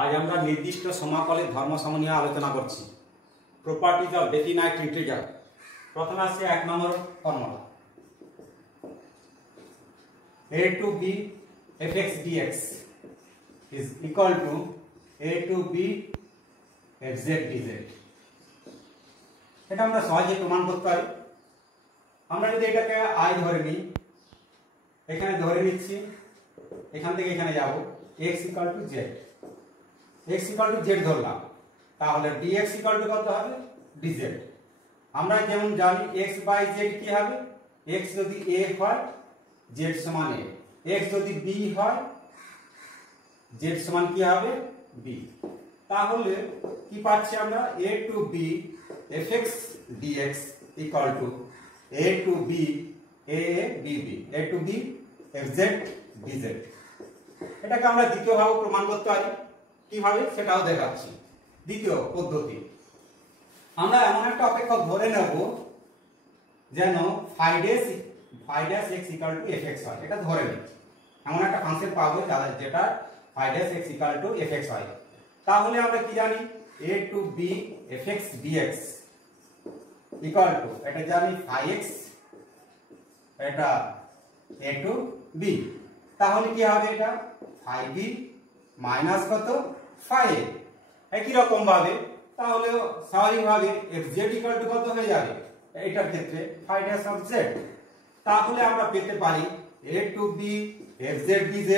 आज আমরা নির্দিষ্ট সমাকলের ধর্মসমূহ নিয়ে আলোচনা করছি। Properties of definite integer. প্রথমে আসছে 1 নম্বর formula a to b fx dx is equal to a to b fz dz। এটা আমরা সহজে প্রমাণ করতে পারি। আমরা যদি এটাকে i ধরে নিই, এখানে ধরে নিচ্ছি, এখান থেকে এখানে যাব x equal to z, x equal to z ধরলাম, তাহলে dx equal to কত হবে dz। আমরা যেমন জানি x বাই z কি হবে, x যদি a হয় z সমান a, x যদি b হয় z সমান কি হবে b। তাহলে কি পাচ্ছি আমরা a to b fx dx equal to a to b a b b, a to b fz dz। এটাকে আমরা দ্বিতীয় ভাবে প্রমাণ করতে পারি, কিভাবে সেটাও দেখাচ্ছি। দ্বিতীয় পদ্ধতি, আমরা এমন একটা অপেক্ষক ধরে নেব যেন phi dash x equal to fx হয়, এটা ধরে নিচ্ছি। এমন একটা ফাংশন পাবো যেটা phi dash x equal to fx হয়। তাহলে আমরা কি জানি a to b fx dx equal to, এটা জানি phi x, এটা a to b। তাহলে কি হবে, এটা phi b মাইনাস কত phi a। একই রকম ভাবে তাহলে স্বাভাবিকভাবে fz equal to কত হয়ে যাবে এটার ক্ষেত্রে phi dash of z। তাহলে আমরা পেতে পারি a to b fz dz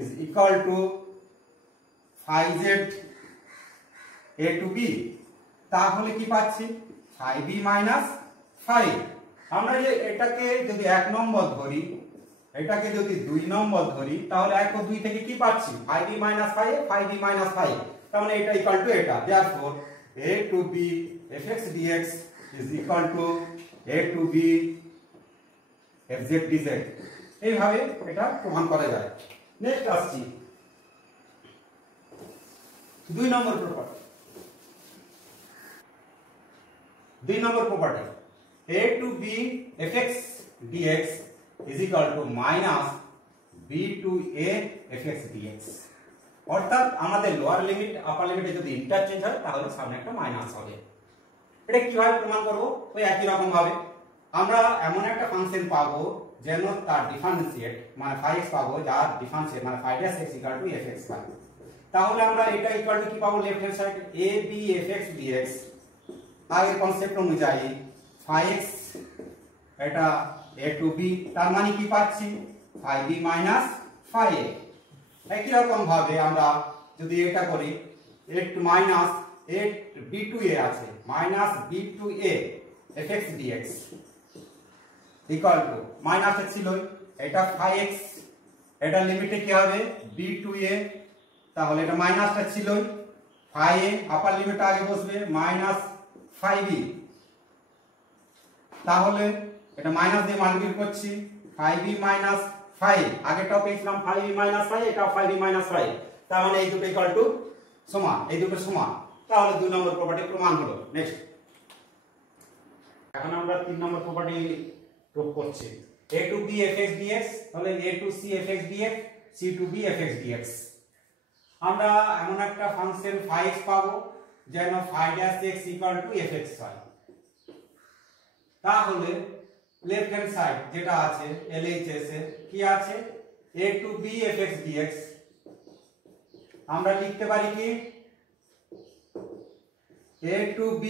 is equal to phi z a to b। তাহলে কি পাচ্ছি phi b minus phi। আমরা যে এটাকে যদি 1 নম্বর ধরি, এটাকে যদি 2 নম্বর ধরি, তাহলে 1 ও 2 থেকে কি পাচ্ছি phi b minus phi a, phi b minus phi। তার মানে এটা ইকুয়াল টু এটা, therefore a to b fx dx is equal to a to b fz dz। এইভাবে এটা প্রমাণ করা যায়। নেক্সট আসছি 2 নম্বর property. 2 number property a to b fx dx is equal to minus b to a fx dx। অর্থাৎ আমাদের lower limit upper লিমিটে যদি ইন্টারচেঞ্জ হয় তাহলে সামনে একটা মাইনাস হবে। এটা কিভাবে প্রমাণ করব, ওই একই রকম ভাবে আমরা এমন একটা ফাংশন পাবো যেন তার ডিফারেন্সিয়েট মানে phi x পাবো, যার ডিফারেন্সিয়েট মানে phi dash x equal to fx পাবো। তাহলে আমরা এটা ইকুয়াল টু কি পাবো, left hand side a b fx dx আগের কনসেপ্ট অনুযায়ী phi x এটা a to b, তার মানে কি পাচ্ছি phi b minus phi a। একই রকম ভাবে আমরা যদি এটা করি a to minus a b to a আছে minus b to a fx dx equal to minus ছিল এটা phi x, এটা লিমিটে কি হবে b to a, তাহলে এটা মাইনাসটা ছিল phi a, আপার লিমিট আগে বসবে minus phi b। তাহলে এটা মাইনাস দিয়ে মাল্টিপ্লাই করছি phi b minus phi, আগেরটাও পেয়েছিলাম phi b minus phi, এটাও phi b minus phi। তার মানে এই দুটো ইকুয়াল টু সমান, এই দুটো সমান। তাহলে 2 নম্বর প্রপার্টি প্রমাণ হলো। নেক্সট এখন আমরা 3 নম্বর প্রপার্টি প্রয়োগ করছি a to b fx dx, তাহলে a to c fx dx, c to b fx dx। আমরা এমন একটা ফাংশন phi x পাবো যেন phi dash x equal to fx হয়। তাহলে লেফট হ্যান্ড সাইড যেটা আছে LHS এ কি আছে a to b fx dx, আমরা লিখতে পারি কি a to b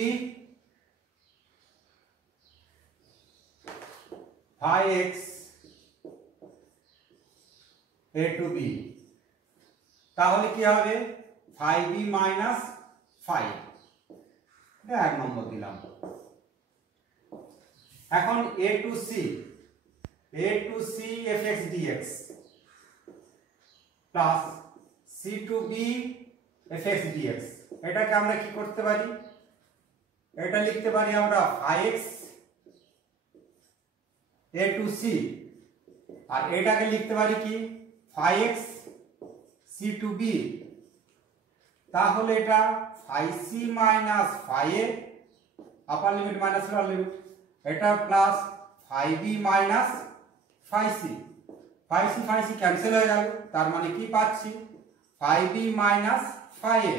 phi x a to b। তাহলে কি হবে phi b minus phi, এটা 1 নম্বর দিলাম। এখন a to c fx dx plus c to b fx dx, এটাকে আমরা কি করতে পারি, এটা লিখতে পারি আমরা phi x a to c, আর এটাকে লিখতে পারি কি phi x c to b। তাহলে এটা phi c minus phi a, upper limit minus lower limit, এটা plus phi b minus phi c, phi c cancel হয়ে গেল, তার মানে কি পাচ্ছি phi b minus phi a,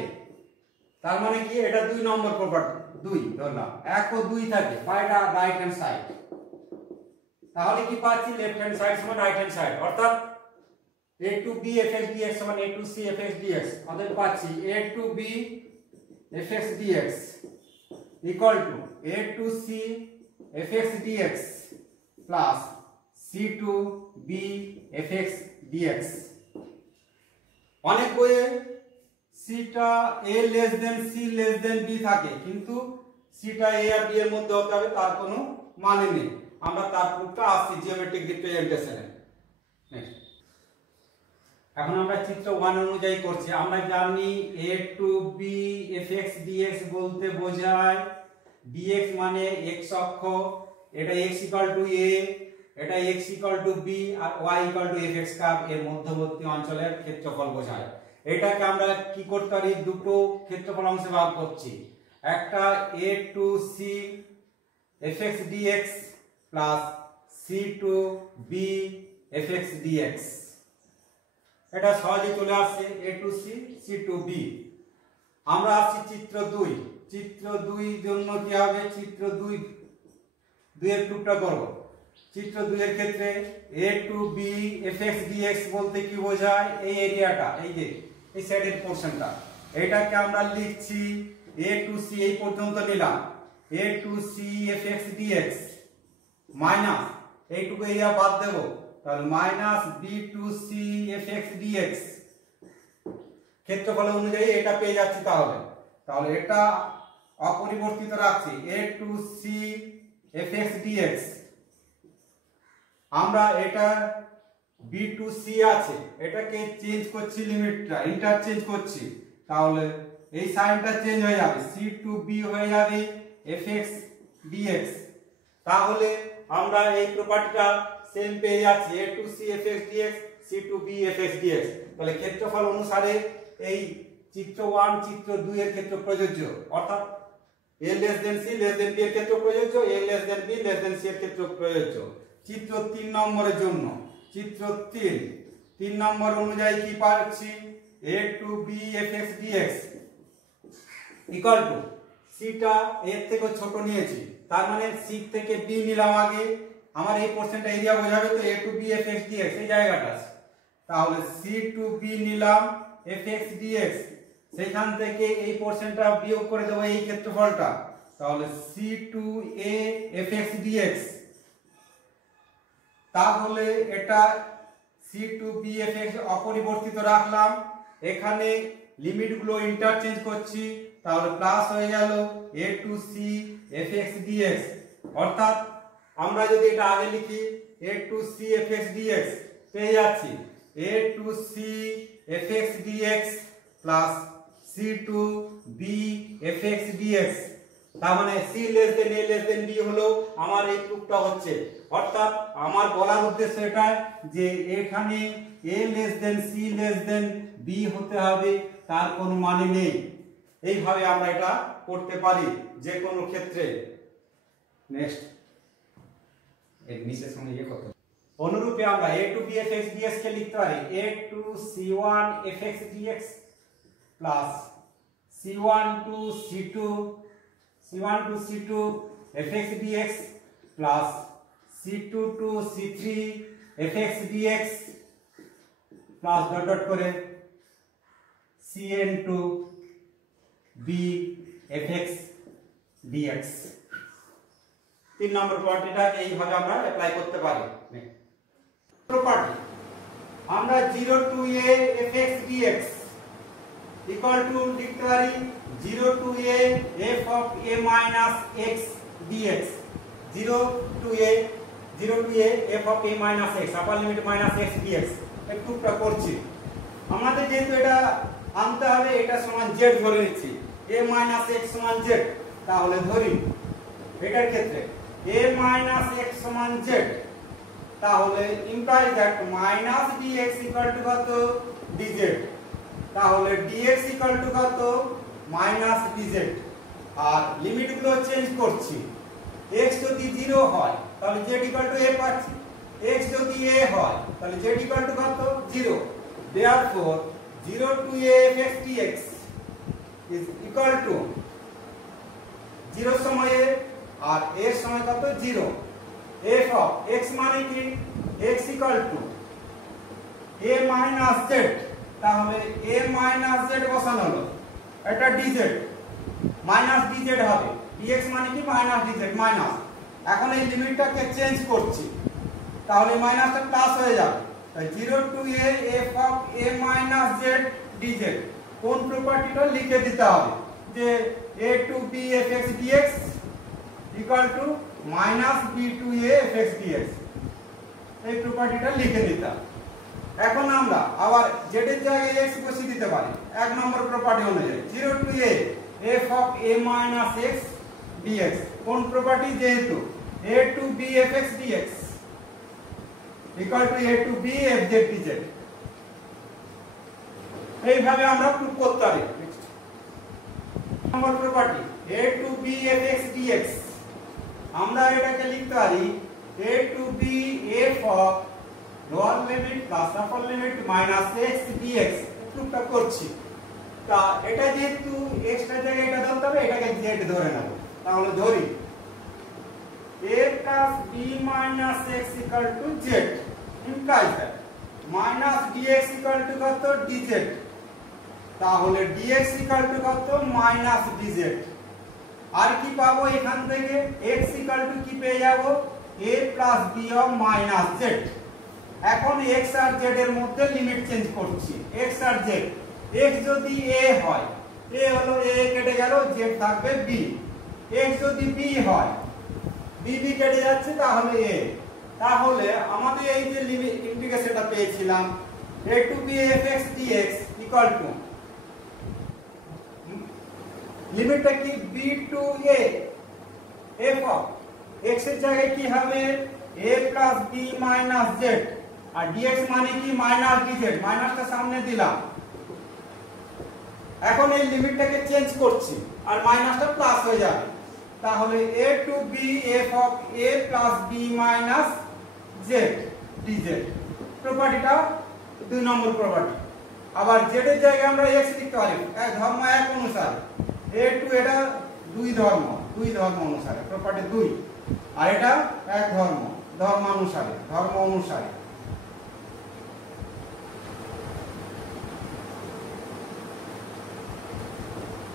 তার মানে কি এটা 2 নম্বর প্রপার্টি, 2 ধরলাম, 1 ও 2 থাকে, ফাইটা রাইট হ্যান্ড সাইড, তাহলে কি পাচ্ছি লেফট হ্যান্ড সাইড সমান রাইট হ্যান্ড সাইড, অর্থাৎ a to b fx dx সমান a to c fx dx, অতএব পাচ্ছি a to b fx dx equal to a to c fx dx plus c to b fx dx। অনেক বইয়ে সিটা a less than c less than b থাকে, কিন্তু সিটা a R b এর মধ্যে হতে হবে তার কোনো মানে নেই। আমরা তার প্রুফটা আসছি জিওমেট্রিক রিপ্রেজেন্টেশনে। নেক্সট, এখন আমরা চিত্র 1 অনুযায়ী করছি। আমরা জানি a to b fx dx বলতে বোঝায় dx মানে x অক্ষ, এটা x = a, এটা x = b আর y = fx কার্ভ এর মধ্যবর্তী অঞ্চলের ক্ষেত্রফল বোঝায়। এটাকে আমরা কি করতে পারি, দুটো ক্ষেত্রফল অংশে ভাগ করছি, একটা a to c fx dx plus c to b fx dx, এটা সহজে চলে আসছে a to c c to b। আমরা আসছি চিত্র 2। চিত্র 2 জন্য কি হবে, চিত্র 2 এর প্রুফটা করব। চিত্র 2 এর ক্ষেত্রে a to b fx dx বলতে কি বোঝায়, এই এরিয়াটা, এই যে এই সাইডের পোরশনটা, এটাকে আমরা লিখছি a to c, এই পর্যন্ত নিলাম a to c fx dx minus এইটুকু এরিয়া বাদ দেব, তাহলে minus b to c fx dx, ক্ষেত্রফল অনুযায়ী এটা পেয়ে যাচ্ছি। তাহলে এটা অপরিবর্তিত রাখছি a to c fx dx। আমরা এটা b to c আছে, এটাকে চেঞ্জ করছি, লিমিটটা ইন্টারচেঞ্জ করছি, তাহলে এই সাইনটা চেঞ্জ হয়ে যাবে, c to b হয়ে যাবে fx dx। তাহলে আমরা এই প্রপার্টিটা সেম পেয়ে যাচ্ছি a to c fx dx c to b fx dx। তাহলে ক্ষেত্রফল অনুসারে এই চিত্র 1 চিত্র 2 এর ক্ষেত্র প্রযোজ্য, অর্থাৎ a less than c less than b এর ক্ষেত্র প্রযোজ্য, a less than b less than c এর ক্ষেত্র প্রযোজ্য। চিত্র 3 নম্বরের জন্য, চিত্র 3 নম্বর অনুযায়ী কি পাচ্ছি, a to b fx dx equal to c টা এর থেকে ছোট নিয়েছি, তার মানে c থেকে b নিলাম আগে, আমার এই পোরশনটা এরিয়া বোঝাবে, তো a to b fx dx এই জায়গাটা, তাহলে c to b নিলাম fx dx, সেখান থেকে এই পোরশনটা বিয়োগ করে দেব এই ক্ষেত্রফলটা, তাহলে c to a fx dx। তাহলে এটা c to b fx অপরিবর্তিত রাখলাম, এখানে লিমিটগুলো ইন্টারচেঞ্জ করছি, তাহলে প্লাস হয়ে গেল a to c fx dx, অর্থাৎ আমরা যদি এটা আগে লিখি a to c fx dx পেয়ে যাচ্ছি a to c fx dx plus c to b fx dx। তার মানে c less than a less than b হলো আমার এই প্রুফটা হচ্ছে, অর্থাৎ আমার বলার উদ্দেশ্য এটা যে এখানে a less than c less than b হতে হবে তার কোনো মানে নেই। এইভাবে আমরা এটা করতে পারি যে কোনো ক্ষেত্রে। নেক্সট, এর নিচের সঙ্গে ইয়ে করতে, অনুরূপে আমরা a to b fx dx কে লিখতে পারি a to c1 fx dx plus c1 to c2 fx dx plus c2 to c3 fx dx plus dot dot করে cn to b fx dx। 3 নম্বর প্রপার্টিটা এইভাবে আমরা অ্যাপ্লাই করতে পারি। Property আমরা 0 to a fx dx equal to লিখতে পারি 0 to a f of a minus x dx, 0 to a f of a minus x upper limit minus x dx। একটুটা করছি, আমাদের যেহেতু এটা আনতে হবে, এটা সমান z ধরে নিচ্ছি, a minus x সমান z, তাহলে ধরি এটার ক্ষেত্রে a minus x সমান z, তাহলে implies that minus dx equal to কত dz, তাহলে dx equal to কত minus dz। আর লিমিটগুলো চেঞ্জ করছি, x যদি 0 হয় তাহলে z equal to a পাচ্ছি, x যদি a হয় তাহলে z equal to কত 0। therefore 0 to a fx dx is equal to 0 সময়ে আর a এর সময় কত 0 f অফ x মানে কি x equal to a minus z, তাহলে a মাইনাস z বসানো হলো, এটা dz মাইনাস dz হবে, dx মানে কি মাইনাস dz মাইনাস। এখন এই লিমিটটাকে চেঞ্জ করছি, তাহলে মাইনাসটা প্লাস হয়ে যাবে, তাই 0 two a f of a minus z dz। কোন প্রপার্টিটা লিখে দিতে হবে যে a to b fx dx equal to minus b to a fx dx, এই প্রপার্টিটা লিখে দিতে। এখন আমরা আবার z এর জায়গায় x বসিয়ে দিতে পারি এক নম্বর প্রপার্টি অনুযায়ী 0 two a f of a minus x dx। কোন প্রপার্টি, যেহেতু a to b fx dx equal to a to b fz dz, এইভাবে আমরা প্রুফ করতে পারি। Number property a to b fx dx, আমরা এটাকে লিখতে পারি a to b f of lower limit plus upper limit minus x dx। প্রুফটা করছি, তা এটা যেহেতু x এর জায়গায় এটা ধরতে হবে, এটাকে z ধরে নেব, তাহলে ধরি a plus b minus x equal to z implies that minus dx equal to কত dz, তাহলে dx equal to কত minus dz। আর কি পাবো এখান থেকে, x equal to কি পেয়ে যাব a plus b of minus z। এখন x আর z এর মধ্যে লিমিট চেঞ্জ করছি, x আর z, x যদি a হয় a হলো a কেটে গেল, z থাকবে b, x যদি b হয় b কেটে যাচ্ছে, তাহলে a। তাহলে আমাদের এই যে লিমিট ইন্টিগ্রেশনটা পেয়েছিলাম a to b fx dx equal to লিমিটটা কি b to a f of x এর জায়গায় কি হবে a plus b minus z, আর dx মানে কি মাইনাস dz, মাইনাসটা সামনে দিলাম। এখন এই লিমিটটাকে চেঞ্জ করছি আর মাইনাসটা প্লাস হয়ে যাবে, তাহলে a to b f of a plus b minus z dz, প্রপার্টিটা 2 নম্বর প্রপার্টি। আবার z এর জায়গায় আমরা x লিখতে পারি ধর্ম এক অনুসারে, a টু এটা দুই ধর্ম অনুসারে প্রপার্টি 2, আর এটা এক ধর্ম অনুসারে।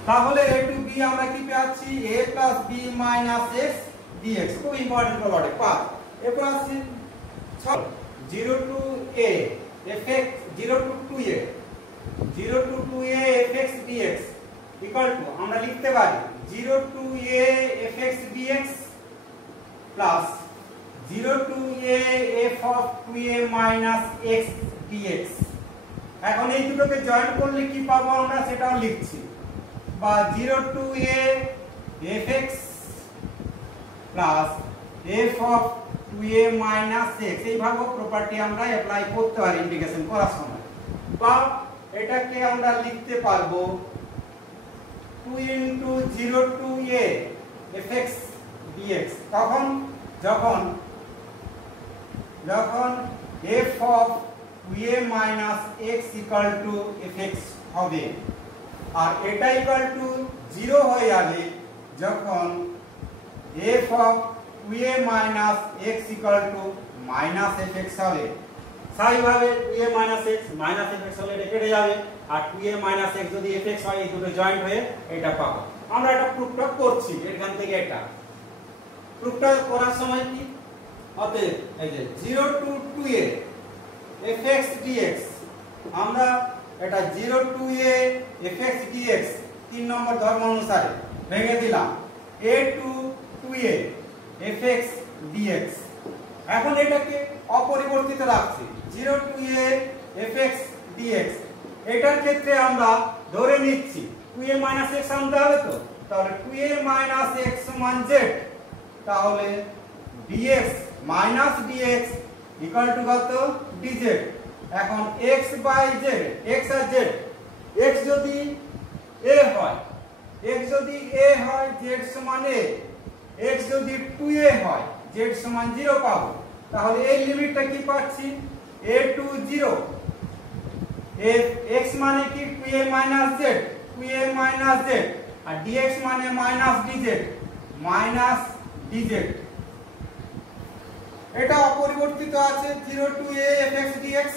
তাহলে a টু b আমরা কি পাচ্ছি a plus b minus x dx, খুব ইম্পর্টেন্ট প্রপার্টি। পাঁচ এরপর আসছে 0 two a fx 0 to 2a fx dx equal to আমরা লিখতে পারি 0 two a fx dx plus 0 two a f of 2a minus x dx। এখন এই দুটোকে জয়েন করলে কি পাবো আমরা সেটাও লিখছি, বা 0 two a fx plus f of 2a minus x, এইভাবে প্রপার্টি আমরা অ্যাপ্লাই করতে পারি ইন্টিগ্রেশন করার সময়। বা এটাকে আমরা লিখতে পারবো 2 into 0 to a fx dx, যখন f of 2a minus x equal to fx হবে, আর এটা ইকুয়াল টু 0 হয়ে যাবে যখন f of 2a minus x equal to minus fx হবে। স্বাভাবিকভাবে 2a minus x minus fx হলে এটা কেটে যাবে, আর 2a minus x যদি fx হয় এই দুটো জয়েন্ট হয়ে এটা পাবো। আমরা এটা প্রুফটা করছি, এখান থেকে এটা প্রুফটা করার সময় কি অতএব এই যে 0 টু 2a fx dx, আমরা এটা 0 টু a fx dx 3 নম্বর ধর্ম অনুসারে ভেঙে দিলাম a two 2a fx dx। এখন এটাকে অপরিবর্তিত রাখছি 0 টু a fx dx। এটার ক্ষেত্রে আমরা ধরে নিচ্ছি 2a minus x আনতে হবে, তো তাহলে 2a minus x সমান z, তাহলে dx minus dx equal to কত dz। এখন x by z, x R z, x যদি a হয় z সমান a, x যদি 2a হয় z সমান 0 পাবো। তাহলে এই লিমিটটা কি পাচ্ছি a টু 0 x মানে কি 2a minus z, 2a minus z আর dx মানে মাইনাস dz মাইনাস dz। এটা অপরিবর্তিত আছে 0 to a fx dx।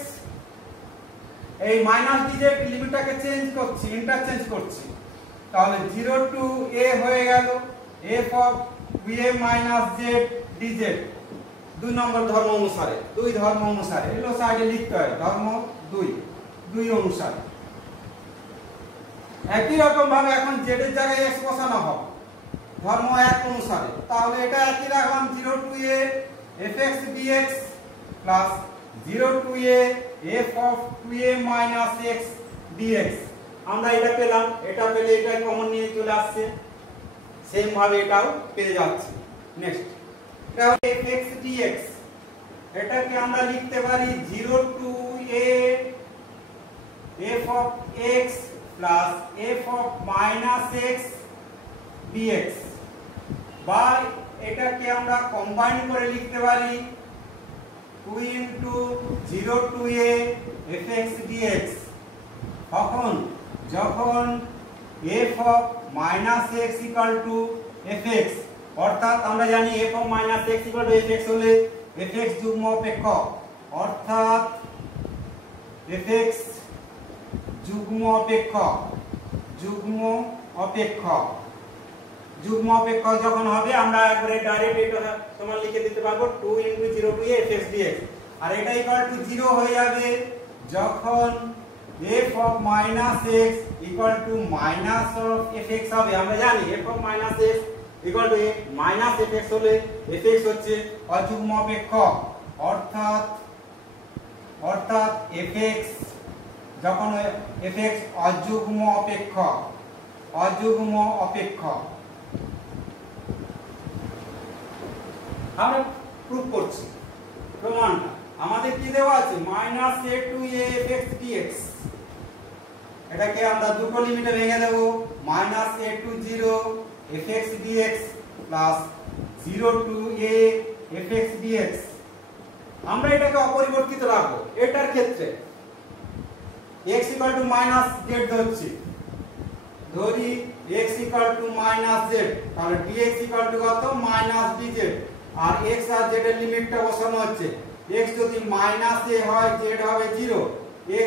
এই মাইনাস dz লিমিটটাকে চেঞ্জ করছি, ইন্টারচেঞ্জ করছি, তাহলে 0 to a হয়ে গেল f of 2a minus z dz। দুই নম্বর ধর্ম অনুসারে, দুই ধর্ম অনুসারে এগুলো সাইডে লিখতে হয়, ধর্ম দুই অনুসারে। একই রকম ভাবে এখন z এর জায়গায় x বসানো হবে ধর্ম 1 অনুসারে, তাহলে এটা একই রাখলাম 0 to a fx dx plus 0 to a f of 2a minus x dx। আমরা এটা পেলাম, এটা পেলে এটা কমন নিয়ে চলে আসছে, সেম ভাবে এটাও পেয়ে যাচ্ছে। নেক্সট এটা হলো fx dx, এটাকে আমরা লিখতে পারি 0 to a f of x plus f of minus x dx, বা এটাকে আমরা কম্বাইন করে লিখতে পারি 2 into 0 to a fx dx। যখন f of minus x equal to fx, অর্থাৎ আমরা জানি f of minus x equal to fx হলে fx যুগ্ম অপেক্ষক, অর্থাৎ fx যুগ্ম অপেক্ষক যখন হবে আমরা একবারে ডাইরেক্ট এটা সমান লিখে দিতে পারবো 2 into 0 to a fx dx। আর এটা ইকুয়াল টু 0 হয়ে যাবে যখন f of minus x equal to minus of fx হবে। আমরা জানি f of minus x equal to a minus fx হলে fx হচ্ছে অযুগ্ম অপেক্ষক, অর্থাৎ fx যখন fx অযুগ্ম অপেক্ষক আমরা প্রুফ করছি। প্রমাণটা আমাদের কি দেওয়া আছে minus a to a fx dx, এটাকে আমরা দুটো লিমিটে ভেঙে দেব minus a to 0 fx dx plus 0 to a fx dx। আমরা এটাকে অপরিবর্তিত রাখবো। এটার ক্ষেত্রে x equal to minus z ধরি x equal to minus z, তাহলে dx equal to কত minus dz, আর x আর z এর লিমিটটা বসানো হচ্ছে। x যদি মাইনাস a হয় z হবে 0,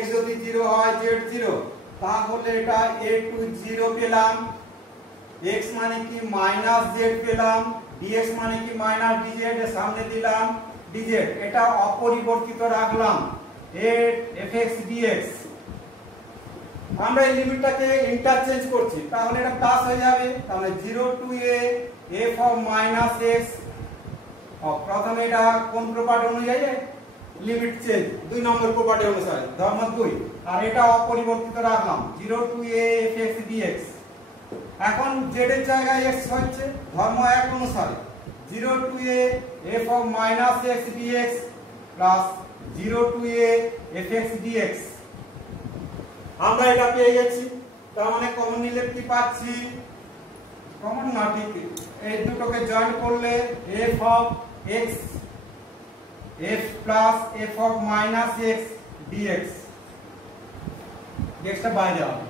x যদি 0 হয় z 0, তাহলে এটা a to 0 পেলাম, x মানে কি মাইনাস z পেলাম, dx মানে কি মাইনাস dz এর সামনে দিলাম dz, এটা অপরিবর্তিত রাখলাম a fx dx। আমরা এই লিমিটটাকে ইন্টারচেঞ্জ করছি, তাহলে এটা প্লাস হয়ে যাবে, তাহলে 0 to a f of minus x। প্রথমে এটা কোন প্রপার্টি অনুযায়ী লিমিট চেঞ্জ, 2 নম্বর প্রপার্টি অনুসারে ধর্ম 2, আর এটা অপরিবর্তিত রাখলাম 0 to a fx dx। এখন z এর জায়গায় x হচ্ছে ধর্ম 1 অনুসারে 0 to a f of minus x dx plus 0 to a fx dx। আমরা এটা পেয়ে গেছি, তার মানে কমন নিলে কি পাচ্ছি, কমন না ঠিক এই দুটোকে জয়েন করলে f of x f plus f of minus x dx, dx টা বাইরে হবে।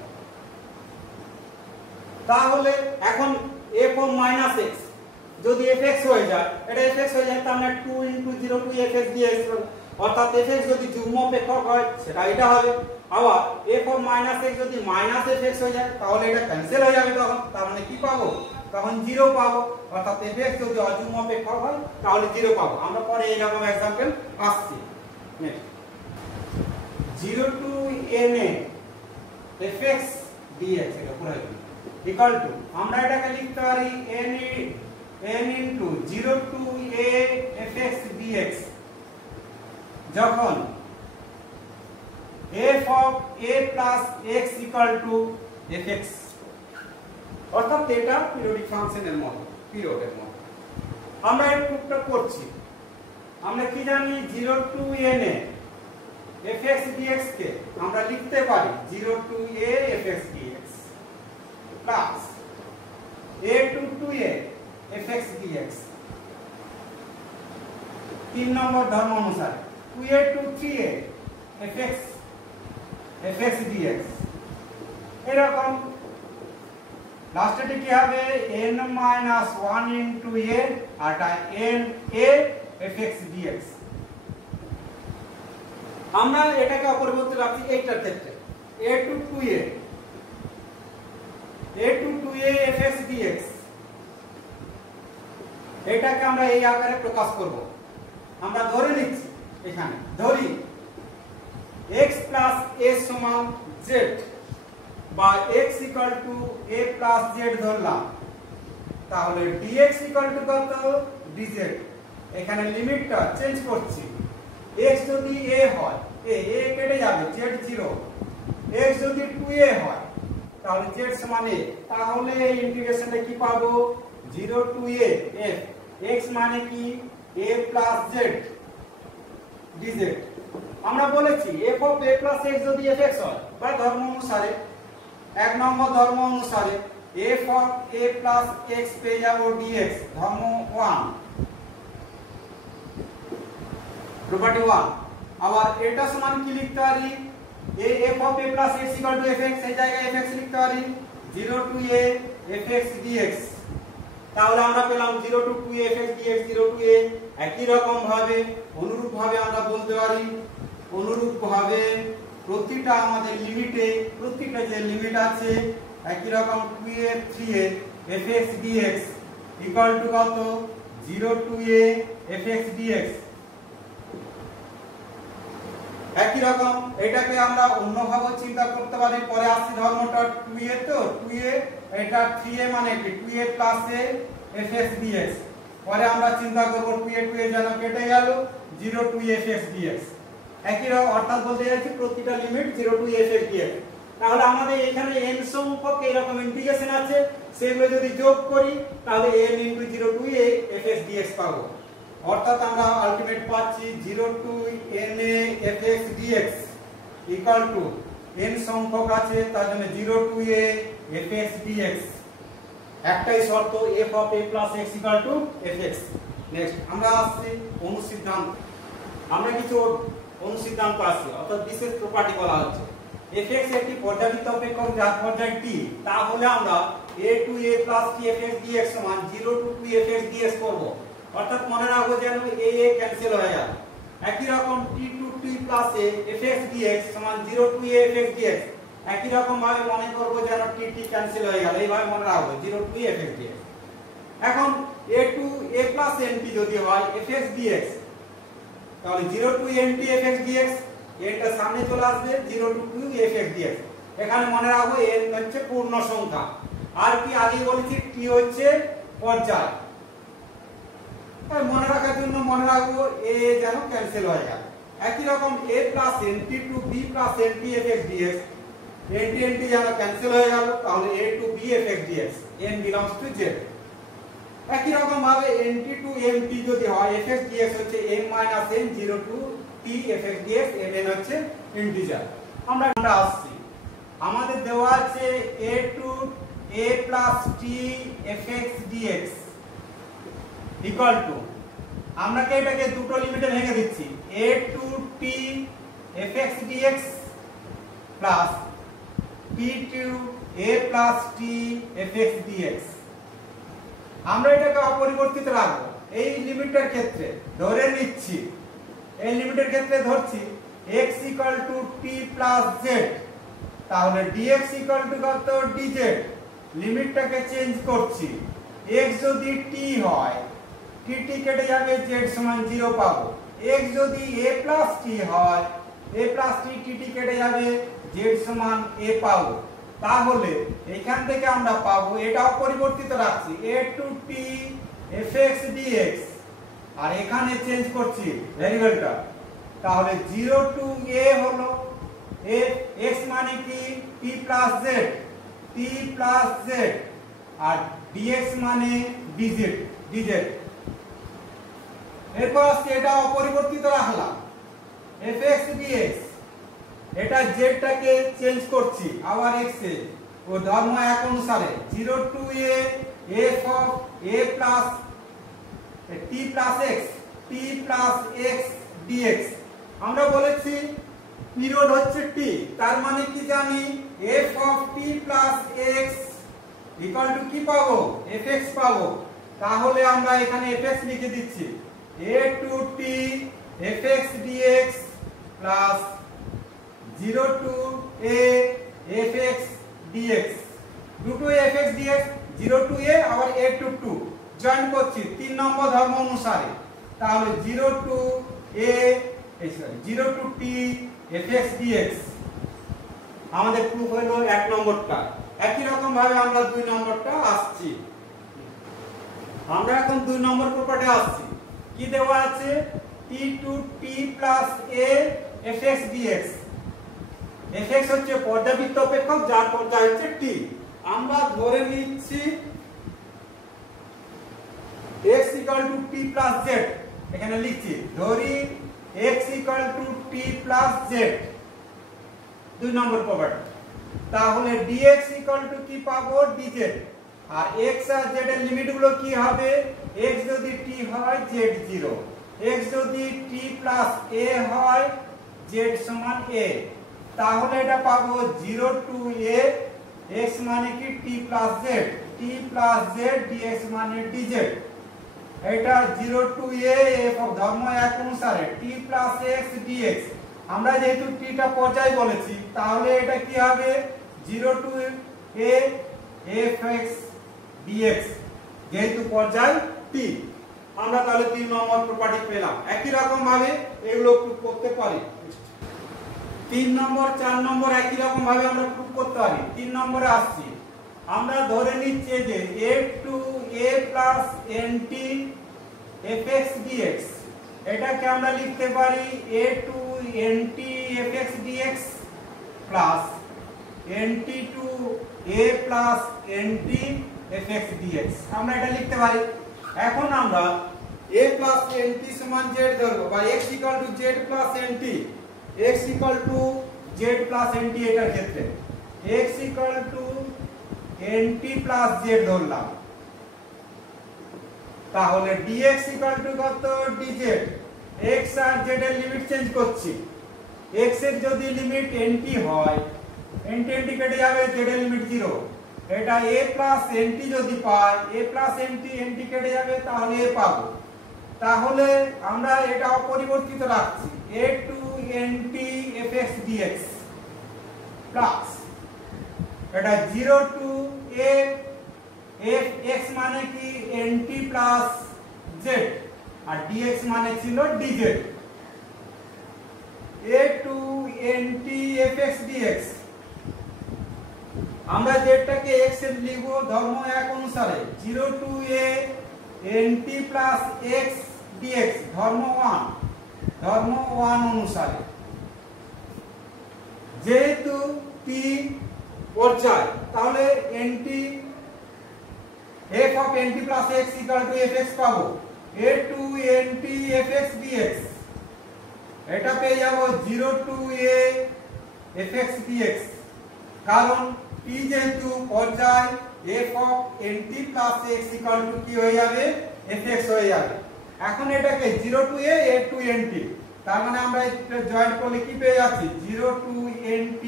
তাহলে এখন f of minus x যদি fx হয়ে যায়, এটা fx হয়ে যায়, তার মানে 2 into 0 to fx dx, অর্থাৎ fx যদি যুগ্ম অপেক্ষক হয় সেটা এটা হবে। আবার f of minus x যদি minus fx হয়ে যায় তাহলে এটা ক্যান্সেল হয়ে যাবে, তখন তার মানে কি পাবো, তখন 0 পাবো, অর্থাৎ fx যদি অযুগ্ম অপেক্ষক হয় তাহলে 0 পাবো। আমরা পরে এইরকম एग्जांपल আসছে। Next 0 to n fx dx, এটা পুরো ইকুয়াল টু আমরা এটাকে লিখতে পারি n into 0 to a fx dx, যখন f of a plus x equal to fx, অর্থাৎ এটা পিরিয়ডিক ফাংশনের মতো, পিরিয়ডের মতো। আমরা এই প্রুফটা করছি। আমরা কি জানি 0 to n fx dx কে আমরা লিখতে পারি 0 to a fx dx plus a to 2a fx dx। 3 নম্বর ধর্ম অনুসারে 2a to 3a fx dx। এরকম লাস্টেটি কি হবে n মাইনাস 1 ইনটু a আর এটা n a fx dx। আমরা এটাকে অপরিবর্তিত রাখছি এইটার ক্ষেত্রে a to 2a fx dx, এটাকে আমরা এই আকারে প্রকাশ করব। আমরা ধরে নিচ্ছি এখানে ধরি x প্লাস a সমান z বা x equal to a plus z ধরলাম, তাহলে dx ইকুয়াল টু কত dz। এখানে লিমিটটা চেঞ্জ করছি, x যদি a হয় a কেটে যাবে z 0, x যদি 2a হয় তাহলে z সমান a, তাহলে এই ইন্টিগ্রেশনে কি পাবো 0 to a f x মানে কি a প্লাস z dz। আমরা বলেছি f of a plus x যদি fx হয় বা ধর্ম অনুসারে এক নম্বর ধর্ম অনুসারে f of a plus x পেয়ে যাব dx ধর্ম 1 প্রপার্টি 1। আবার এটা সমান কি লিখতে পারি a f of a plus x equal to fx, এই জায়গায় fx লিখতে পারি 0 to a fx dx। তাহলে আমরা পেলাম 0 to 2a fx dx 0 to a। একই রকম ভাবে অনুরূপ ভাবে আমরা বলতে পারি অনুরূপ ভাবে প্রতিটা আমাদের লিমিটে প্রতিটা যে লিমিট আছে একই রকম 2a 3a fx dx equal to কত 0 to a fx dx। একই রকম এটাকে আমরা অন্যভাবে চিন্তা করতে পারি, পরে আসছে ধর্মটা 2a তো 2a এটা 3a মানে কি 2a plus a fx dx, পরে আমরা চিন্তা করব 2a যেন কেটে গেল 0 to a fx dx। একই রকম অর্থাৎ বলতে যাচ্ছি প্রতিটা limit 0 to a fx dx। তাহলে আমাদের এখানে n সংখ্যক এরকম ইন্টিগ্রেশন আছে, সেগুলো যদি যোগ করি তাহলে n * 0 to a fx dx পাবো। অর্থাৎ আমরা আলটিমেট পাচ্ছি 0 to n a fx dx equal two n সংখ্যক আছে তার জন্য 0 to a fx dx। একটাই শর্ত f of a plus x equal to fx। Next আমরা আসছি অনুসিদ্ধান্ত। আমরা কিছু অনুসিদ্ধান্ত আছে অর্থাৎ বিশেষ প্রপার্টি বলা হচ্ছে fx একটি পর্যাবৃত্ত অপেক্ষক যার পর্যায় t, তাহলে আমরা a to a plus t fx dx সমান 0 to 2 fx dx করব। অর্থাৎ মনে রাখবো যেন a ক্যান্সেল হয়ে গেল। একই রকম t to t plus a fx dx সমান 0 to a fx dx। একই রকম ভাবে মনে করব যেন t ক্যান্সেল হয়ে গেল, এইভাবে মনে রাখবো 0 to a fx dx। এখন a to a plus nt যদি হয় fx dx তাহলে 0 to nt fx dx, এটা সামনে চলে আসবে 0 to 2 fx dx। এখানে মনে রাখবো n হচ্ছে পূর্ণ সংখ্যা, আর কি আগে বলেছি t হচ্ছে পর্যায়, মনে রাখার জন্য মনে রাখবো a যেন ক্যান্সেল হয়ে গেল। একই রকম a plus nt to b plus nt fx dx, nt যেন ক্যান্সেল হয়ে গেল, তাহলে a to b fx dx n belongs to z। একই রকম ভাবে nt to mt যদি হয় fx dx হচ্ছে m minus n 0 to t fx dx, n হচ্ছে ইন্টিজার। আমরা আসছি আমাদের দেওয়া আছে a to a plus t fx dx equal to, আমরা কি এটাকে দুটো লিমিটে ভেঙে দিচ্ছি a to t fx dx plus t to a plus t fx dx। আমরা এটাকে অপরিবর্তিত রাখবো। এই লিমিটের ক্ষেত্রে ধরে নিচ্ছি, এই লিমিটের ক্ষেত্রে ধরছি x equal to t plus z, তাহলে dx equal to কত dz। লিমিটটাকে চেঞ্জ করছি, x যদি t হয় t কেটে যাবে z সমান 0 পাবো, x যদি a plus t হয় a plus t কেটে যাবে z সমান a পাবো। তাহলে এখান থেকে আমরা পাবো, এটা অপরিবর্তিত রাখছি a to t fx dx, আর এখানে চেঞ্জ করছি ভেরিয়েবলটা, তাহলে 0 to a হলো a x মানে কি t plus z আর dx মানে dz। এরপর এটা অপরিবর্তিত রাখলাম fx dx, এটা z টাকে চেঞ্জ করছি আবার x এ ও ধর্ম এক অনুসারে 0 to a f of a plus t plus x dx। আমরা বলেছি পিরিয়ড হচ্ছে t, তার মানে কি জানি f of t plus x equal two কি পাবো fx পাবো তাহলে আমরা এখানে fx লিখে দিচ্ছি a to t fx dx plus 0 to a fx dx দুটো fx dx 0 to a আবার a to 2 জয়েন করছি 3 নম্বর ধর্ম অনুসারে তাহলে 0 to a 0 to t fx dx আমাদের প্রুফ হলো 1 নম্বরটা একই রকম ভাবে আমরা 2 নম্বরটা আসছি আমরা এখন 2 নম্বর প্রপার্টি আসছি কি দেওয়া আছে t to t plus a fx dx fx হচ্ছে পর্যাবৃত্ত অপেক্ষক যার পর্যায় হচ্ছে t আমরা ধরে নিচ্ছি x = t plus z এখানে লিখছি ধরি x = t plus z 2 নম্বর প্রপার্টি তাহলে dx = কি পাবো dz আর x আর z এর লিমিট গুলো কি হবে x যদি t হয় z 0 x যদি t plus a হয় z সমান a তাহলে এটা পাবো 0 to a x মানে কি t plus z dx মানে dz এটা 0 to a f ধর্ম এক অনুসারে t plus x dx আমরা যেহেতু t টা পর্যায় বলেছি তাহলে এটা কি হবে 0 to a fx dx যেহেতু পর্যায় t আমরা তাহলে 3 নম্বর প্রপার্টি পেলাম একই রকম ভাবে এগুলো প্রুফ করতে পারি 3 নম্বর 4 নম্বর একই রকম ভাবে আমরা প্রুফ করতে পারি 3 নম্বরে আসছি আমরা ধরে নিচ্ছি যে a to a plus nt fx dx এটাকে আমরা লিখতে পারি a to nt fx dx plus nt to a plus nt fx dx আমরা এটা লিখতে পারি এখন আমরা a plus nt সমান z ধরব বা x = z plus nt x = z plus nt এটার ক্ষেত্রে x = nt plus z ধরলাম তাহলে dx = কত dz x আর z এর লিমিট চেঞ্জ করছি x এর যদি লিমিট nt হয় nt কেটে যাবে z এর লিমিট 0 এটা a plus nt যদি পাই a plus nt কেটে যাবে তাহলে a পাবো তাহলে আমরা এটা অপরিবর্তিত রাখছি a to nt fx dx plus এটা 0 to a fx মানে কি nt plus z আর dx মানে ছিল dz a to nt fx dx আমরা যেটাকে x এর লিখব ধর্ম এক অনুসারে 0 to a nt plus x dx ধর্ম 1 অনুসারে যেহেতু t পর্যায় তাহলে nt f of nt plus x equal to fx পাবো a to nt fx dx এটা পেয়ে যাব 0 to a fx dx কারণ t যেহেতু পর্যায় f of nt plus x equal to কি হয়ে যাবে fx হয়ে যাবে এখন এটাকে 0 to a to nt তার মানে আমরা এটা জয়েন্ট করলে কি পেয়ে যাচ্ছি 0 to nt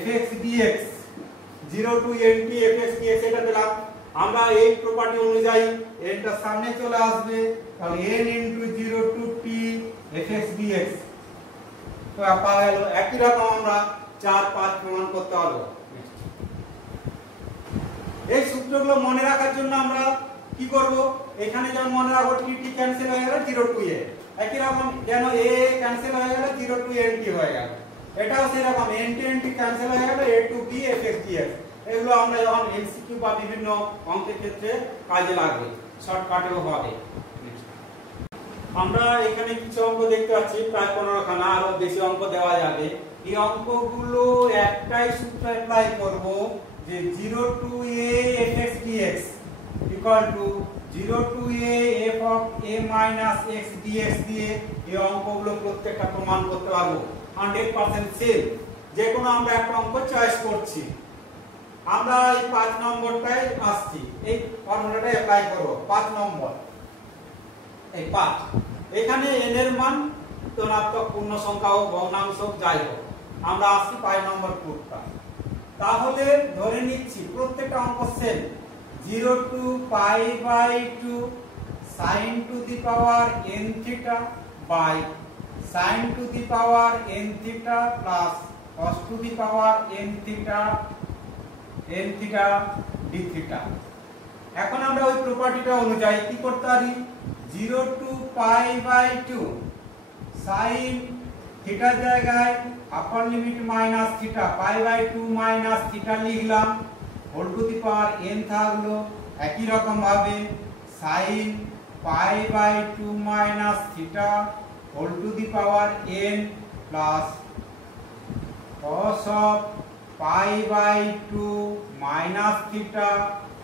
fx dx 0 to nt fx dx এটা পেলাম আমরা এই প্রপার্টি অনুযায়ী n টা সামনে চলে আসবে তাহলে n * 0 to t fx dx তো পাওয়া গেল একই রকম আমরা 4 5 প্রমাণ করতে পারবো এই সূত্রগুলো মনে রাখার জন্য আমরা কি করব এখানে যেমন মনে রাখো t ক্যান্সেল হয়ে গেল 0 to a একই রকম যেন a ক্যান্সেল হয়ে গেল 0 to nt হয়ে গেল এটাও সেরকম nt ক্যান্সেল হয়ে গেল a to b fx dx এগুলো আমরা যখন এমসিকিউ বা বিভিন্ন অঙ্কের ক্ষেত্রে কাজে লাগবে শর্টকাটেও হবে আমরা এখানে কিছু অঙ্ক দেখতে পাচ্ছি প্রায় 15 খানা আরো বেশি অঙ্ক দেওয়া যাবে এই অঙ্কগুলো একটাই সূত্র অ্যাপ্লাই করব যে 0 to a fx dx equal to 0 to a f of a minus x dx দিয়ে এই অঙ্কগুলো প্রত্যেকটা প্রমাণ করতে পারবো 100% সেম যে কোনো আমরা একটা অঙ্ক চয়েস করছি আমরা এই 5 নম্বরটাই আসছি এই ফর্মুলাটা অ্যাপ্লাই করব 5 নম্বর এই 5 এখানে n এর মান ধনাত্মক পূর্ণ সংখ্যা হোক ভগ্নাংশ হোক যাই হোক আমরা আসছি 5 নম্বর প্রুফটা তাহলে ধরে নিচ্ছি প্রত্যেকটা অঙ্ক same 0 to pi by 2 sin to the power n theta by sin to the power n theta plus cos to the power n theta d theta। এখন আমরা ওই প্রপার্টিটা অনুযায়ী কি করতে পারি 0 to pi by 2 sin থিটার জায়গায় upper limit minus theta pi by 2 minus theta লিখলাম whole to the power n থাকলো। একই রকম ভাবে sin pi by 2 minus theta whole to the power n plus cos of pi by 2 minus theta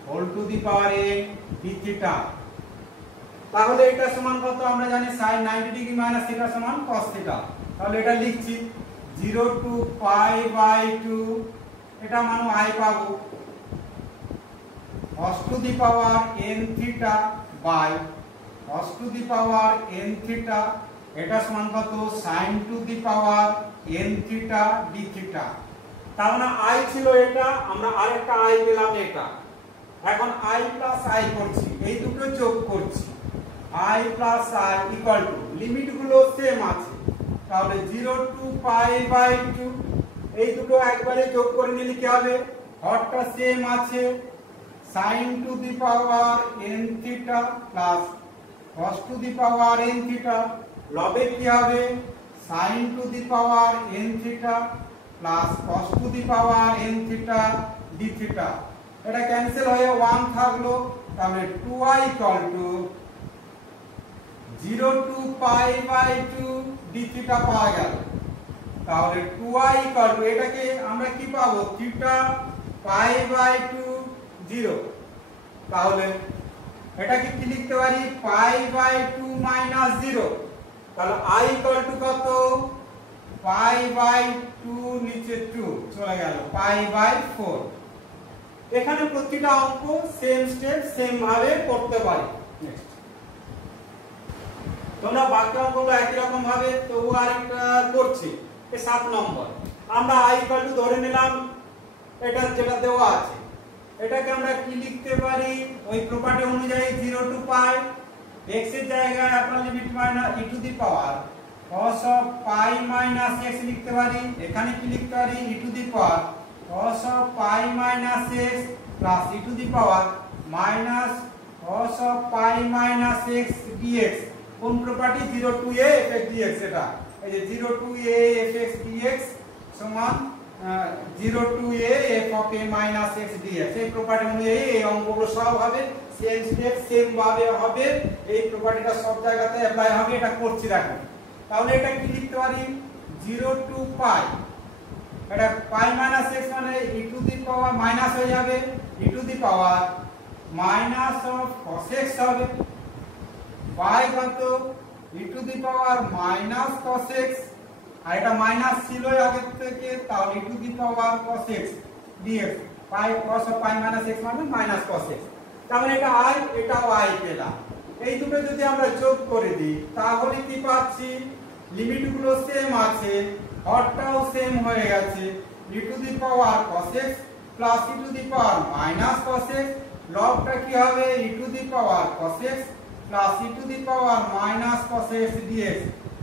whole to the power n d theta. তাহলে এটা সমান কত আমরা জানি sin 90 ডিগ্রি মাইনাস থিটা সমান cos থিটা। তাহলে এটা লিখছি 0 to pi by 2 এটা মান i পাবো cos to the power n theta by cos to the power n theta এটা সমান কত sin to the power n theta d theta। তার মানে i ছিল এটা, আমরা আরেকটা i পেলাম এটা। এখন i plus i করছি, এই দুটো যোগ করছি i plus i equal to limit গুলো সেম আছে, তাহলে 0 to pi by 2 এই দুটো একবারে যোগ করে নিলে কি হবে হরটা সেম আছে sin to the power n theta plus cos to the power n theta লবে কি হবে sin to the power n theta plus cos to the power n theta d theta। এটা ক্যান্সেল হয়ে 1 থাকলো, তাহলে 2i equal to 0 to pi by 2 d theta পাওয়া গেল। তাহলে 2i equal to এটাকে আমরা কি পাবো থিটা pi by 2 0। তাহলে এটাকে কি লিখতে পারি pi by 2 minus 0। তাহলে i equal to কত pi by 2 নিচে 2 চলে গেল pi by 4। এখানে প্রতিটা অঙ্ক সেম স্টেপ সেম ভাবে করতে পারি। নেক্সট তোমরা বাকি অঙ্কগুলো একই রকম ভাবে তবু আরেকটা করছি। 7 নম্বর আমরা i ইকুয়াল টু ধরে নিলাম এটা যেটা দেওয়া আছে, এটাকে আমরা কি লিখতে পারি ওই প্রপার্টি অনুযায়ী 0 টু পাই x এর জায়গায় আপনার limit minus e to the power cos of pi minus x লিখতে পারি। এখানে কি লিখতে পারি e to the power cos of pi minus x plus e to the power minus cos of pi minus x dx। কোন property 0 two a fx dx, এটা এই যে 0 টু a fx dx সমান 0 two a f of a minus x dx। এই property অনুযায়ী এই অঙ্কগুলো সব হবে সেম স্টেপ সেম ভাবে হবে, এই প্রপার্টিটা সব জায়গাতে অ্যাপ্লাই হবে। এটা করছি দেখো। তাহলে এটা কি লিখতে পারি 0 টু পাই, এটা পাই মাইনাস x মানে e to the power minus হয়ে যাবে e to the power minus of cos x হবে পাই কত e to the power minus cos x, আর এটা মাইনাস ছিল আগে থেকে, তাহলে e to the power cos x dx pi cos of pi minus x মানে মাইনাস cos x। তাহলে এটা i এটাও i পেলাম। এই দুটো যদি আমরা যোগ করে দিই তাহলে কি পাচ্ছি লিমিটগুলো সেম আছে, হরটাও সেম হয়ে গেছে e to the power cos x plus e to the power minus cos x, লবটা কি হবে e to the power cos x plus e to the power minus cos x dx।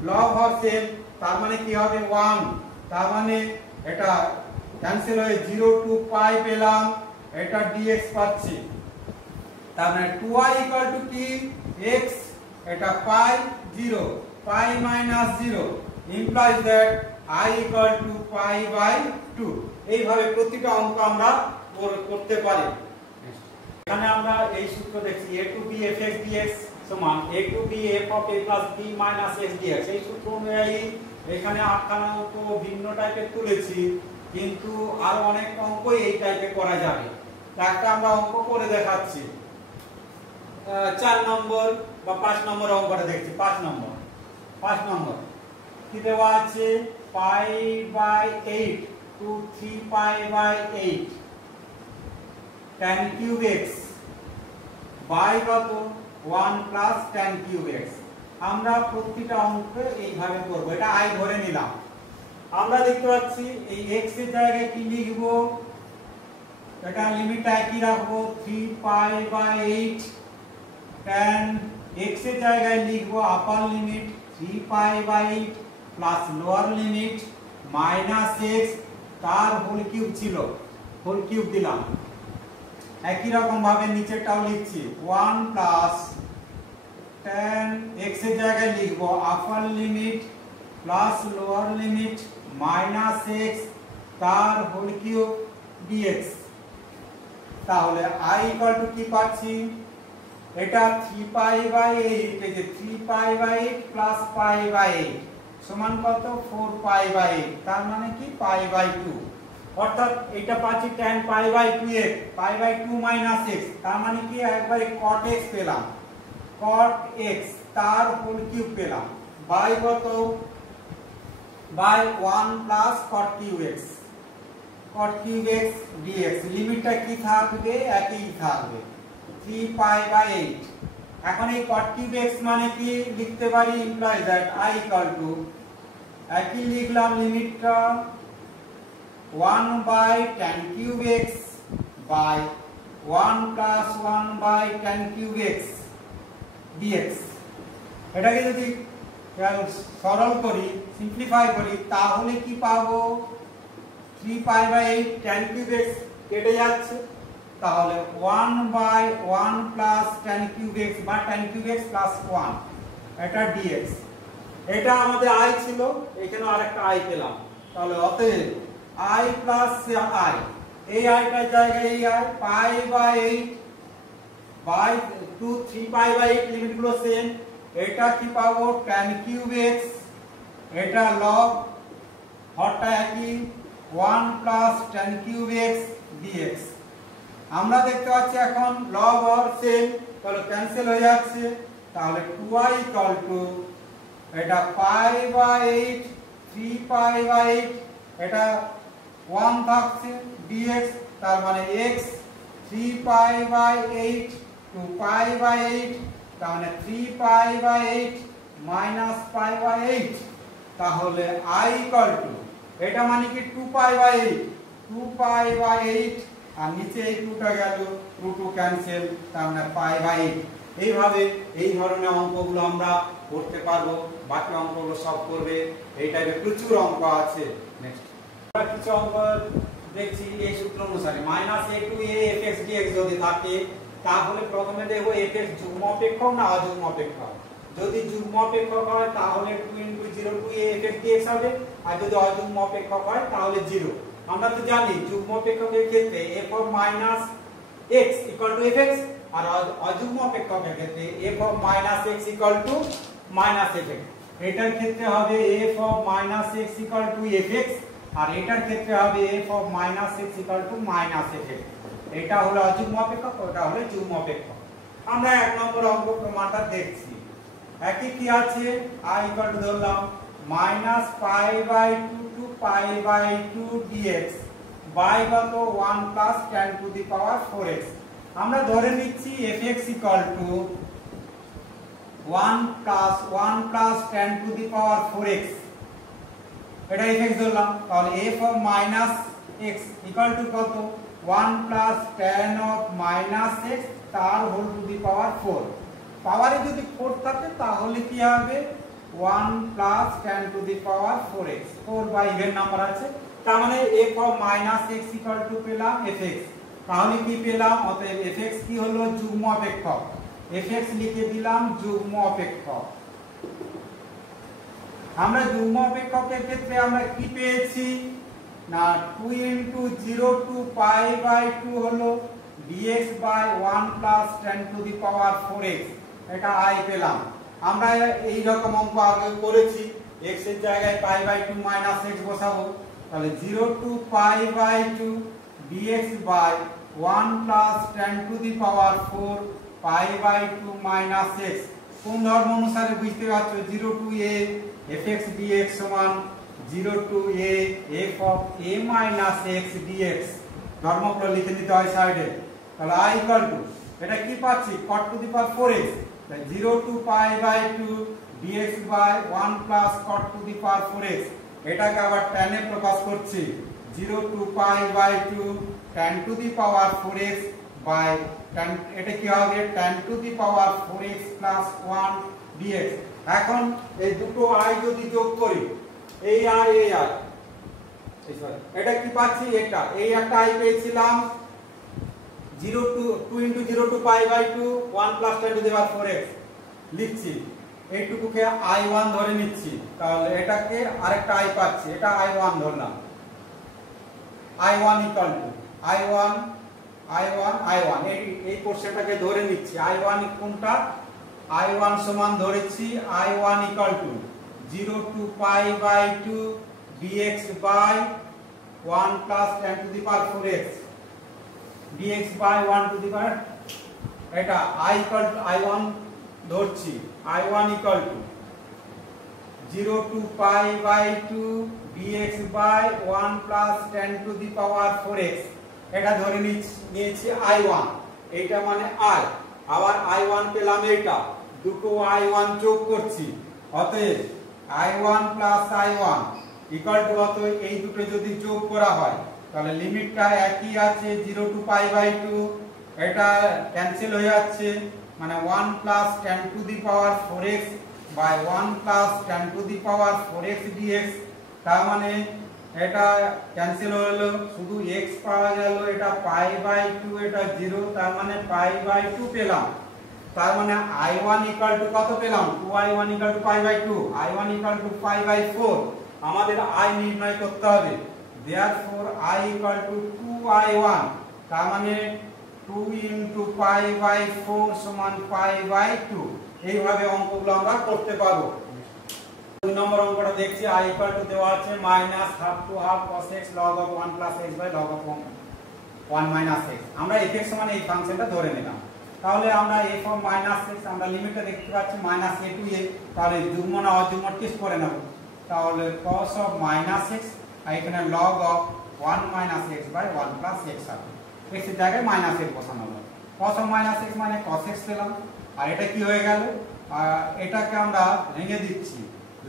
লব হর same, তার মানে কি হবে 1, তার মানে এটা ক্যান্সেল হয়ে 0 টু পাই পেলাম, এটা dx পাচ্ছি। তার মানে 2i ইকুয়াল টু কি x, এটা পাই 0 পাই minus 0 implies that i equal to pi by 2। এইভাবে প্রতিটা অঙ্ক আমরা করতে পারি। এখানে আমরা এই সূত্র দেখছি a to b fx dx সমান a to b f of a plus b minus x dx। এই সূত্র অনুযায়ী এখানে 8খানা অঙ্ক ভিন্ন টাইপের তুলেছি, কিন্তু আরো অনেক অঙ্ক এই টাইপে করা যাবে। একটা আমরা অঙ্ক করে দেখাচ্ছি 4 নম্বর বা 5 নম্বর অঙ্কটা দেখছি। 5 নম্বর কি দেওয়া আছে pi by 8 to 3 pi by 8 tan cube x by কত 1 প্লাস tan কিউব x। আমরা প্রতিটা অঙ্ক এইভাবে করব, এটা i ধরে নিলাম। আমরা দেখতে পাচ্ছি এই x এর জায়গায় কি লিখব এটা লিমিটটা একই রাখবো 3π/8 tan x এর জায়গায় লিখবো upper limit 3π/8 plus lower limit -x তার হোল কিউব ছিল হোল কিউব দিলাম। একই রকম ভাবে নিচেরটাও লিখছি 1 প্লাস tan x এর জায়গায় লিখবো upper limit plus lower limit -x তার হোল কিউব dx। তাহলে i ইকুয়াল টু কি পাচ্ছি, এটা 3π/8 এই যে 3π/8 প্লাস π/8 সমান কত 4π/8 তার মানে কি π/2, অর্থাৎ এটা পাচ্ছি tan π/2x π/2 - x তার মানে কি একবারে cot x পেলাম, cot x তার হোল কিউব পেলাম বাই কত by 1 plus cot cube x dx। লিমিটটা কি থাকবে, একই থাকবে 3π/8। এখন এই cot কিউব x মানে কি লিখতে পারি, implies that i equal to একই লিখলাম লিমিটটা 1/tan cube x by 1 plus 1/tan cube x dx। এটাকে যদি সরল করি সিম্পলিফাই করি তাহলে কি পাবো 3π/8 tan কিউব x কেটে যাচ্ছে, তাহলে 1/1 প্লাস tan কিউব x বা tan কিউব x প্লাস 1 এটা dx। এটা আমাদের i ছিল, এখানে আরেকটা i পেলাম, তাহলে অতএব i প্লাস i এই i টার জায়গায় এই i π/8 বাই 2 3π/8 লিমিট গুলো সেম, এটা কি পাবো tan কিউব x, এটা log হরটা একই 1 plus tan cube x dx। আমরা দেখতে পাচ্ছি এখন log হর সেম, তাহলে ক্যান্সেল হয়ে যাচ্ছে, তাহলে 2i ইকুয়াল টু এটা π/8 3π/8 এটা 1 থাকছে dx, তার মানে x 3π/8 to π/8 তার মানে 3π/8 minus π/8, তাহলে i ইকুয়াল টু এটা মানে কি 2π/8 আর নিচে এই 2টা গেল 2 ক্যান্সেল, তার মানে π/8। এইভাবে এই ধরনের অঙ্কগুলো আমরা করতে পারবো, বাকি অঙ্কগুলো সব করবে, এই টাইপের প্রচুর অঙ্ক আছে। নেক্সট আমরা কিছু অঙ্ক দেখছি এই সূত্র অনুসারে -a to a fx dx যদি থাকে তাহলে প্রথমে দেখব fx যুগ্ম অপেক্ষক না অযুগ্ম অপেক্ষক। যদি যুগ্ম অপেক্ষক হয় তাহলে 2 * 0 to a fx dx হবে, আর যদি অযুগ্ম অপেক্ষক হয় তাহলে 0। আমরা তো জানি যুগ্ম অপেক্ষকের ক্ষেত্রে f of -x = fx আর অযুগ্ম অপেক্ষকের ক্ষেত্রে f of -x = -fx। এটার ক্ষেত্রে হবে f of -x = fx আর এটার ক্ষেত্রে হবে f of -x = -fx। এটা হলো অযুগ্ম অপেক্ষক, ওটা হলো যুগ্ম অপেক্ষক। আমরা এক নম্বর অঙ্ক প্রমাণটা দেখছি। একই কি আছে i ইকুয়াল টু ধরলাম -π/2 to π/2 dx বাই কত 1 plus tan to the power 4x। আমরা ধরে নিচ্ছি fx equal to 1 plus tan to the power 4x, এটা fx ধরলাম, তাহলে f of -x equal to কত 1 প্লাস tan of -x তার হোল টু দি পাওয়ার 4। পাওয়ারে যদি 4 থাকে তাহলে কি হবে 1 plus tan to the power 4x, 4 by even number আছে, তার মানে f of -x equal two পেলাম fx। তাহলে কি পেলাম, অতএব fx কি হলো যুগ্ম অপেক্ষক, fx লিখে দিলাম যুগ্ম অপেক্ষক। আমরা যুগ্ম অপেক্ষকের ক্ষেত্রে আমরা কি পেয়েছি না 2 * 0 to π/2 হলো dx by 1 plus tan to the power 4x, এটা i পেলাম। আমরা এই রকম অঙ্ক আগে করেছি, x এর জায়গায় π/2 - x বসাবো, তাহলে 0 to π/2 dx by 1 plus tan to the power 4 π/2 - x। কোন ধর্ম অনুসারে বুঝতে পারছো, 0 to a fx dx সমান 0 to a f of a minus x dx। ধর্মগুলো লিখে নিতে হয় সাইডে। তাহলে i ইকুয়াল টু এটা কি পাচ্ছি cot to the power 4x, তাই 0 to π/2 dx by 1 plus cot to the power 4x। এটাকে আবার tan এ প্রকাশ করছি, 0 to π/2 tan to the power 4x by tan, এটা কি হবে tan to the power 4x plus 1 dx। এখন এই দুটো i যদি যোগ করি, এই আর এই আর, এটা কি পাচ্ছি, এটা এই একটা i পেয়েছিলাম 0 to 2 into 0 to pi by 2 1 plus 10 to the power 4x লিখছি, এইটুকুকে i1 ধরে নিচ্ছি, তাহলে এটাকে আরেকটা i পাচ্ছি, এটা i1 ধরলাম, i1 ইকুয়াল টু i1 এই পোরশনটাকে ধরে নিচ্ছি, i1 কোনটা, i1 সমান ধরেছি i1 equal to 0 to pi by 2 dx by 1 plus 10 to the power 4x dx by 1 to the power, এটা i ইকুয়াল টু i1 ধরছি, i1 equal to 0 to pi by 2 dx by 1 plus 10 to the power 4x, এটা ধরে নিয়েছি i1, এইটা মানে i, আবার i1 পেলাম, এটা দুটো i1 যোগ করছি, অতএব i1 plus i1 equal two, অতএব এই দুটো যদি যোগ করা হয় তাহলে লিমিটটা একই আছে 0 টু পাই বাই 2, এটা ক্যান্সেল হয়ে যাচ্ছে, মানে 1 plus 10 to the power 4x by 1 plus 10 to the power 4x dx, তার মানে এটা ক্যান্সেল হলো, শুধু x পাওয়া গেল, এটা পাই বাই 2, এটা 0, তার মানে পাই বাই 2 পেলাম, তার মানে i1 ইকুয়াল টু কত পেলাম, 2i1 equal to pi by 2, i1 equal to pi by 4, আমাদের i নির্ণয় করতে হবে, therefore i equal two 2i1, তার মানে 2 ইনটু পাই বাই 4 সমান পাই বাই 2, এইভাবে অঙ্কগুলো আমরা করতে পারবো। 2 নম্বর অঙ্কটা দেখছি, i ইকুয়াল টু দেওয়া আছে minus have to half cos x log of 1 plus x by log of 1 minus x, আমরা f(x) সমান এই ফাংশনটা ধরে নিলাম, তাহলে আমরা f of minus x, আমরা লিমিটটা দেখতে পাচ্ছি মাইনাস a টু a, তাহলে যুগ্ম না অযুগ্ম টেস্ট করে নেব, তাহলে cos of minus x আর এখানে log of 1 minus x by 1 plus x হবে, x এর জায়গায় মাইনাস এর বসানো হলো, cos of minus x মানে cos x পেলাম, আর এটা কি হয়ে গেল, এটাকে আমরা ভেঙে দিচ্ছি,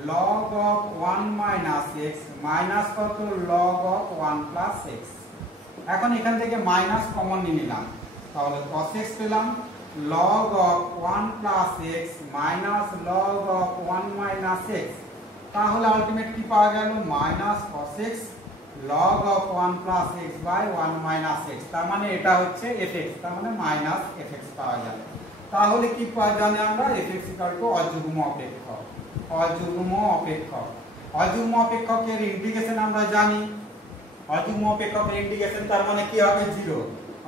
log of 1 minus x minus কত log of 1 plus x, এখন এখান থেকে মাইনাস কমন নিয়ে নিলাম, তাহলে cos x পেলাম, log of 1 plus x minus log of 1 minus x, তাহলে আলটিমেট কি পাওয়া গেল, minus cos x log of 1 plus x by 1 minus x, তার মানে এটা হচ্ছে fx, তার মানে মাইনাস fx পাওয়া গেল, তাহলে কি পাওয়া জানি আমরা, fx ইকুয়াল টু অযুগ্ম অপেক্ষক, অযুগ্ম অপেক্ষকের ইন্টিগ্রেশন আমরা জানি, অযুগ্ম অপেক্ষকের ইন্টিগ্রেশন তার মানে কি হবে 0,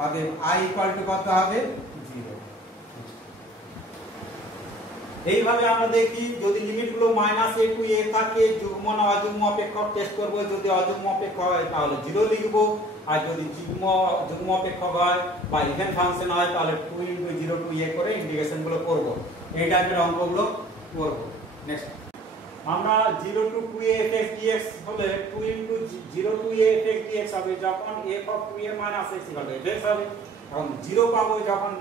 অতএব i ইকুয়াল টু কত হবে 0। এইভাবে আমরা দেখি যদি লিমিটগুলো মাইনাস a টু a থাকে, যুগ্ম না অযুগ্ম অপেক্ষক টেস্ট করব, যদি অযুগ্ম অপেক্ষক হয় তাহলে 0 লিখব, আর যদি যুগ্ম অপেক্ষক হয় বা ইভেন ফাংশন হয় তাহলে 2 ইনটু 0 টু a করে ইন্টিগ্রেশন গুলো করব, এই টাইপের অঙ্কগুলো করব। নেক্সট আমরা 0 টু 2a fx dx হলে 2 into 0 two a fx dx হবে, যখন f of 2a minus x equal two fx হবে, তখন 0 পাবো যখন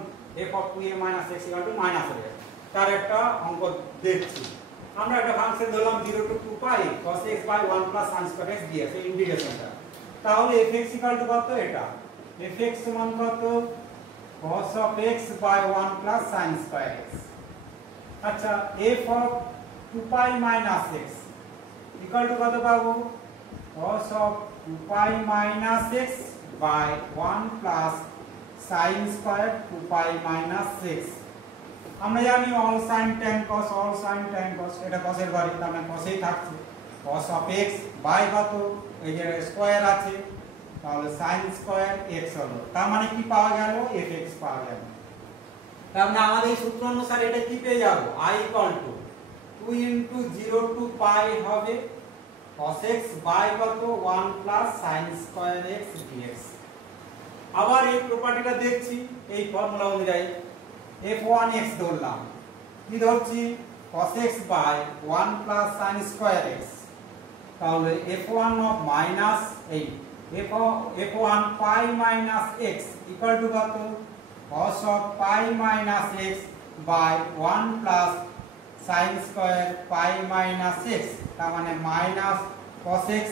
f of 2a minus x equal to minus হবে, তার একটা অঙ্ক দেখছি, আমরা একটা ফাংশন ধরলাম 0 to 2 pi cos x by 1 plus sin square x dx, এই ইন্টিগ্রেশনটা, তাহলে fx ইকুয়াল টু কত, এটা fx সমান কত cos of x by 1 plus sin square x, আচ্ছা f of 2 pi minus x equal to কত পাবো, cos of 2 pi minus x by 1 plus sin square 2 pi minus x, আমরা জানি all sin tan cos, এটা cos এর বাড়ি, তার মানে cos এই থাকছে, cos of x বাই কত, এই যে স্কয়ার আছে, তাহলে sin স্কয়ার x হলো, তার মানে কি পাওয়া গেল, fx পাওয়া গেল, তার মানে আমাদের এই সূত্র অনুসারে এটা কি পেয়ে যাব, i equal to 2 into 0 to pi হবে cos x বাই কত 1 plus sin square x dx। আবার এই প্রপার্টিটা দেখছি, এই ফর্মুলা অনুযায়ী f1x ধরলাম, কি ধরছি cos x by 1 plus sin square x, তাহলে f1 অফ মাইনাস এই f1 pi minus x equal to কত, cos of pi minus x by 1 plus sin square pi minus x, তার মানে মাইনাস cos x,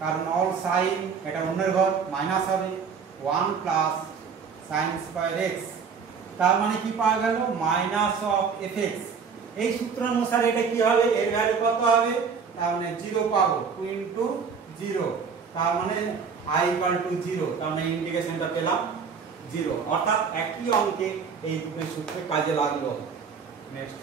কারণ all sin এটা অন্যের ঘর minus হবে, 1 প্লাস sin স্কয়ার x, তার মানে কি পাওয়া গেল মাইনাস অফ fx। এই সূত্র অনুসারে এটা কি হবে, এর ভ্যালু কত হবে, তার মানে 0 পাবো, 2 ইনটু 0, তার মানে i ইকুয়াল টু 0, তার মানে ইন্টিগ্রেশনটা পেলাম 0, অর্থাৎ একই অঙ্কে এই দুটো সূত্রে কাজে লাগলো। নেক্সট